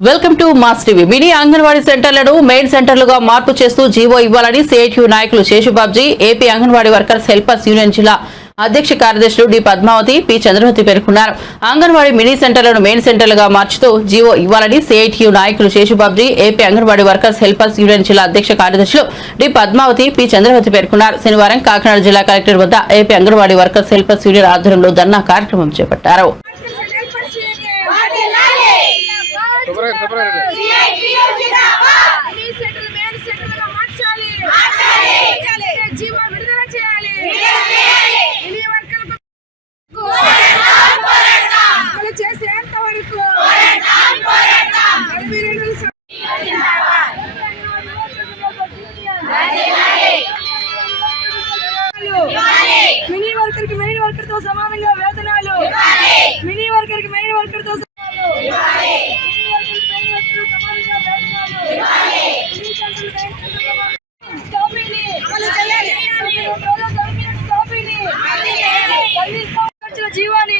Welcome to Mass TV. Mini anganwadi సెంటర్లను main సెంటర్లుగా మార్పు చేస్తూ జీవో ఇవ్వాలని సిఐటియు నాయకులు Seshubabji AP anganwadi workers helpers union జిల్లా అధ్యక్ష కార్యదర్శులు డి పద్మావతి పి చంద్రవతి పేర్కొన్నారు. అంగన్వాడీ మినీ సెంటర్లను మెయిన్ సెంటర్లుగా మార్చుతూ జీవో ఇవ్వాలని సిఐటియు నాయకులు Seshubabji AP anganwadi workers helpers union జిల్లా అధ్యక్ష కార్యదర్శులు డి పద్మావతి పి చంద్రవతి పేర్కొన్నారు. శనివారం కాకినాడ జిల్లా కలెక్టర్ వద్ద AP anganwadi workers helpers union ఆధ్వర్యంలో ధర్నా కార్యక్రమం చేపట్టారు. జీవో విడుదల చేయాలి. చేసేంత వరకు మినీ వర్కర్కి మెయిన్ వర్కర్తో సమానంగా వేతనాలు. మినీ వర్కర్కి మెయిన్ వర్కర్తో జీవాని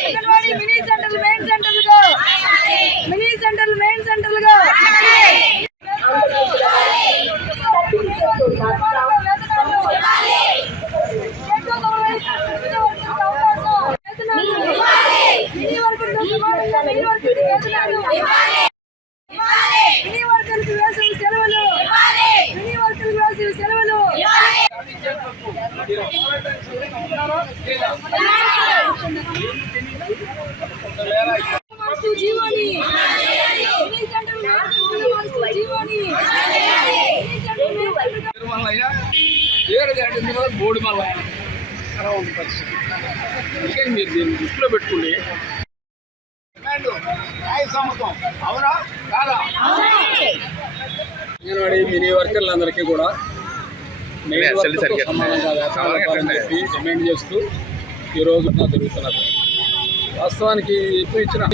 అంగన్వాడీ మినీ సెంటర్లు మెయిన్ సెంటర్లుగా మినీ సెంటర్లు మెయిన్ సెంటర్లుగా మినీ వర్కర్తో సమానంగా సెలవులు మినీ వర్కర్కి వేసవి సెలవులు మార్చు జీవోని ఏడు దాటిన తర్వాత మూడు మల్లయ్య ఉంది పరిస్థితి అందుకని మీరు దీన్ని దృష్టిలో పెట్టుకుని డిమాండ్ న్యాయ సమ్మతం అవునా. కాదా అంగన్వాడీ మినీ వర్కర్లందరికీ కూడా మెయిన్ వర్కర్తో సమానంగా వేతనాలు ఇవ్వాలని చెప్పి డిమాండ్ చేస్తూ ఈరోజు జరుగుతున్నది వాస్తవానికి ఎక్కువ ఇచ్చిన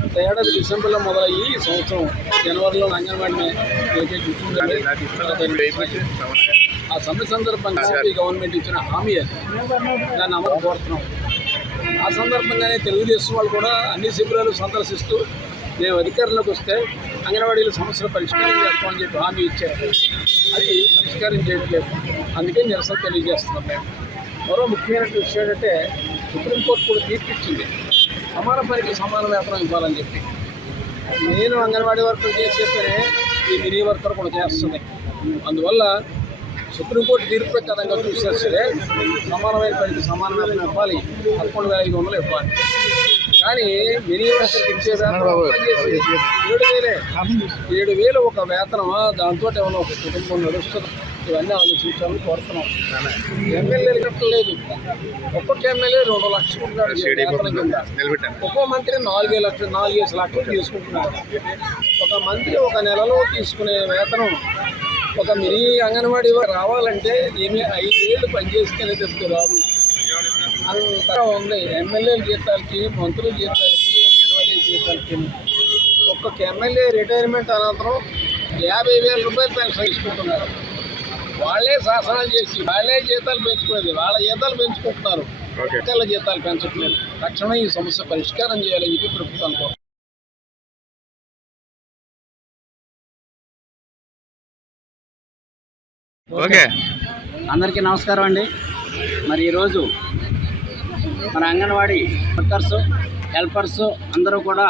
గత ఏడాది డిసెంబర్లో మొదలయ్యి ఈ సంవత్సరం జనవరిలో గుర్తుందండి. ఆ సమ్మె సందర్భంగా గవర్నమెంట్ ఇచ్చిన హామీ అది. దాన్ని అమలు కోరుతున్నాం. ఆ సందర్భంగానే తెలుగుదేశం వాళ్ళు కూడా అన్ని శిబిరాలు సందర్శిస్తూ మేము అధికారంలోకి వస్తే అంగన్వాడీల సమస్యలు పరిష్కారం చేస్తామని చెప్పి హామీ ఇచ్చారు. అది పరిష్కారం చేయట్లేదు. అందుకే నిరసన తెలియజేస్తున్నాం మేము. మరో ముఖ్యమైన విషయం ఏంటంటే సుప్రీంకోర్టు కూడా తీర్పు ఇచ్చింది సమాన పనికి సమాన వేతనం ఇవ్వాలని చెప్పి. నేను అంగన్వాడీ వర్కర్ చేసే ఈ మినీ వర్కర్ కూడా చేస్తుంది. అందువల్ల సుప్రీంకోర్టు తీర్పు ప్రకారంగా చూసేస్తే సమానమైన పనికి సమానమైన ఇవ్వాలి. పదకొండు వేల ఐదు వందలు ఇవ్వాలి. కానీ ఏడు వేలే ఏడు వేలు ఒక వేతనమా? దాంతో ఏమైనా ఒక కుటుంబం నడుస్తుంది? ఇవన్నీ ఆలోచించాలని కోరుతున్నాం. ఎమ్మెల్యేలు కట్టలేదు ఒక్కొక్క ఎమ్మెల్యే రెండు లక్షలు ఒక్కో మంత్రి నాలుగే లక్షలు నాలుగేసి లక్షలు తీసుకుంటున్నారు ఒక మంత్రి ఒక నెలలో తీసుకునే వేతనం ఒక మినీ అంగన్వాడీ రావాలంటే ఏమి ఐదు వేలు పనిచేస్తేనే చెప్తే రాదు ఉంది. ఎమ్మెల్యేల జీతాలకి మంత్రుల జీతాలకి అంగన్వాడీ జీతాలకి. ఒక్కొక్క ఎమ్మెల్యే రిటైర్మెంట్ అనంతరం యాభై వేల రూపాయలు పెన్షన్ తీసుకుంటున్నారు. వాళ్ళే శాసనాలు చేసి వాళ్ళే జీతాలు పెంచుకునేది వాళ్ళ జీతాలు పెంచుకుంటున్నారు. ఒక్కళ్ళ జీతాలు పెంచట్లేదు. తక్షణం ఈ సమస్య పరిష్కారం చేయాలని చెప్పి ప్రభుత్వం. ఓకే. అందరికీ నమస్కారం అండి. మరి ఈరోజు మన అంగన్వాడీ వర్కర్స్ హెల్పర్స్ అందరూ కూడా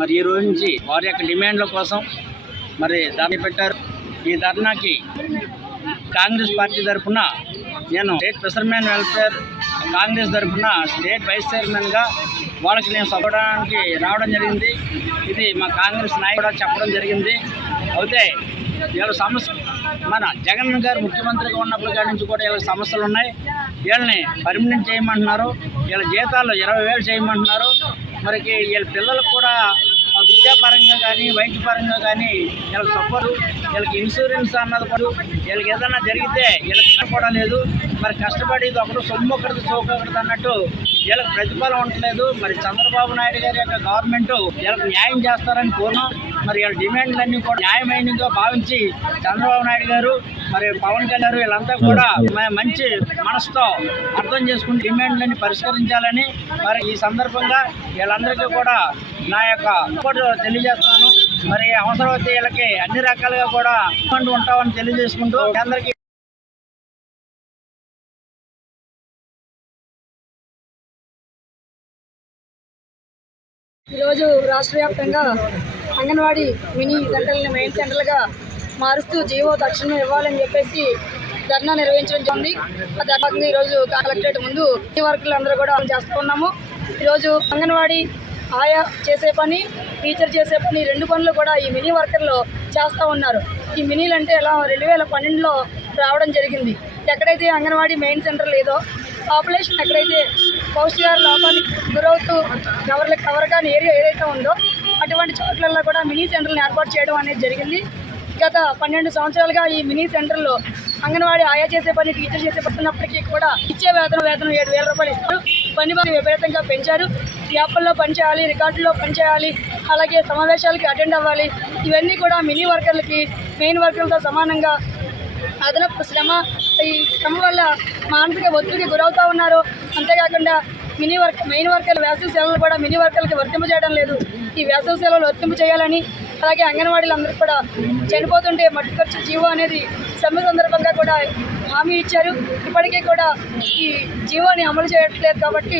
మరి ఈ రోజు నుంచి వారి యొక్క డిమాండ్ల కోసం మరి ధర్నా పెట్టారు. ఈ ధర్నాకి కాంగ్రెస్ పార్టీ తరఫున నేను స్టేట్ ఫిషర్మెన్ వెల్ఫేర్ కాంగ్రెస్ తరఫున స్టేట్ వైస్ చైర్మన్గా వాళ్ళకి నేను చెప్పడానికి రావడం జరిగింది. ఇది మా కాంగ్రెస్ నాయకుడు చెప్పడం జరిగింది. అయితే వీళ్ళ సమస్య మన జగన్ గారు ముఖ్యమంత్రిగా ఉన్నప్పుడు కాడి నుంచి కూడా వీళ్ళకి సమస్యలు ఉన్నాయి. వీళ్ళని పర్మనెంట్ చేయమంటున్నారు. వీళ్ళ జీతాలు ఇరవై వేలు చేయమంటున్నారు. మరికి వీళ్ళ పిల్లలకు కూడా విద్యాపరంగా కానీ వైద్యపరంగా కానీ వీళ్ళకి సపోర్ట్ వీళ్ళకి ఇన్సూరెన్స్ అన్నది కూడా వీళ్ళకి ఏదైనా జరిగితే వీళ్ళకి కూడా లేదు. మరి కష్టపడి ఇది ఒకటి సొమ్ము ఒకటి సోకు అన్నట్టు వీళ్ళకి ప్రతిఫలం ఉండలేదు. మరి చంద్రబాబు నాయుడు గారి యొక్క గవర్నమెంట్ వీళ్ళకి న్యాయం చేస్తారని కోరున్నాం మరి వీళ్ళ డిమాండ్లన్నీ కూడా న్యాయమైనదిగా భావించి చంద్రబాబు నాయుడు గారు మరి పవన్ కళ్యాణ్ వీళ్ళంతా కూడా మంచి మనసుతో అర్థం చేసుకుని డిమాండ్లన్నీ పరిష్కరించాలని మరి ఈ సందర్భంగా వీళ్ళందరికీ కూడా నా యొక్క సపోర్ట్ తెలియజేస్తాను మరి అవసరమైతే వీళ్ళకి అన్ని రకాలుగా కూడా ఉంటామని తెలియజేసుకుంటూ అందరికీ ఈరోజు రాష్ట్ర వ్యాప్తంగా అంగన్వాడీ మినీ సెంటర్ని మెయిన్ సెంటర్లుగా మారుస్తూ జీవో తక్షణమే ఇవ్వాలని చెప్పేసి ధర్నా నిర్వహించడం జరిగింది. ఆ ధర్నాకి ఈరోజు కలెక్టరేట్ ముందు ఈ వర్కులు అందరూ కూడా చేస్తున్నాము. ఈరోజు అంగన్వాడీ ఆయా చేసే పని టీచర్ చేసే పని రెండు పనులు కూడా ఈ మినీ వర్కర్లు చేస్తూ ఉన్నారు. ఈ మినీలు అంటే ఎలా? రెండు వేల పన్నెండులో రావడం జరిగింది. ఎక్కడైతే అంగన్వాడీ మెయిన్ సెంటర్ లేదో పాపులేషన్ ఎక్కడైతే పౌష్టికార లోపానికి గురవుతూ ఎవరికి కవర్ కాని ఏరియా ఏదైతే ఉందో అటువంటి చోట్లలో కూడా మినీ సెంటర్లను ఏర్పాటు చేయడం అనేది జరిగింది. గత పన్నెండు సంవత్సరాలుగా ఈ మినీ సెంటర్లో అంగన్వాడీ ఆయా చేసే పని టీచర్ చేసే పడుతున్నప్పటికీ కూడా ఇచ్చే వేతనం వేతనం ఏడు వేల రూపాయలు ఇస్తారు పని పని విపరీతంగా పెంచారు. యాప్ల్లో పనిచేయాలి రికార్డుల్లో పనిచేయాలి అలాగే సమావేశాలకి అటెండ్ అవ్వాలి. ఇవన్నీ కూడా మినీ వర్కర్లకి మెయిన్ వర్కర్లతో సమానంగా అదనపు శ్రమ ఈ శ్రమ వల్ల మానసిక ఒత్తిడికి గురవుతూ ఉన్నారు. అంతేకాకుండా మినీ వర్క్ మెయిన్ వర్కర్లు వేసవి సెలవులు కూడా మినీ వర్కర్లకి వర్తింపు చేయడం లేదు. ఈ వేసవి సెలవులు వర్తింపు చేయాలని అలాగే అంగన్వాడీలు అందరూ కూడా చనిపోతుంటే మట్టి ఖర్చు జీవో అనేది సమ్మె సందర్భంగా కూడా హామీ ఇచ్చారు. ఇప్పటికీ కూడా ఈ జీవోని అమలు చేయట్లేదు కాబట్టి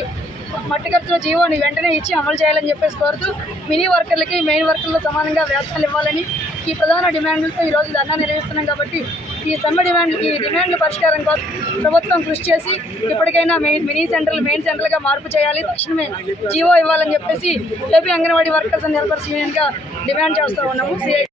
మట్టి ఖర్చుల జీవోని వెంటనే ఇచ్చి అమలు చేయాలని చెప్పేసి కోరుతూ మినీ వర్కర్లకి మెయిన్ వర్కర్లు సమానంగా వేతనాలు ఇవ్వాలని ఈ ప్రధాన డిమాండ్లతో ఈరోజు ధర్నా నిర్వహిస్తున్నాం కాబట్టి ఈ సమ్మె డిమాండ్ ఈ డిమాండ్ల పరిష్కారం కోసం ప్రభుత్వం కృషి చేసి ఇప్పటికైనా మెయిన్ మినీ సెంటర్లు మెయిన్ సెంటర్లుగా మార్పు చేయాలి. తక్షణమే జీవో ఇవ్వాలని చెప్పేసి AP anganwadi workers and helpers యూనియన్గా demand చేస్తూ ఉన్నాము. సిఐ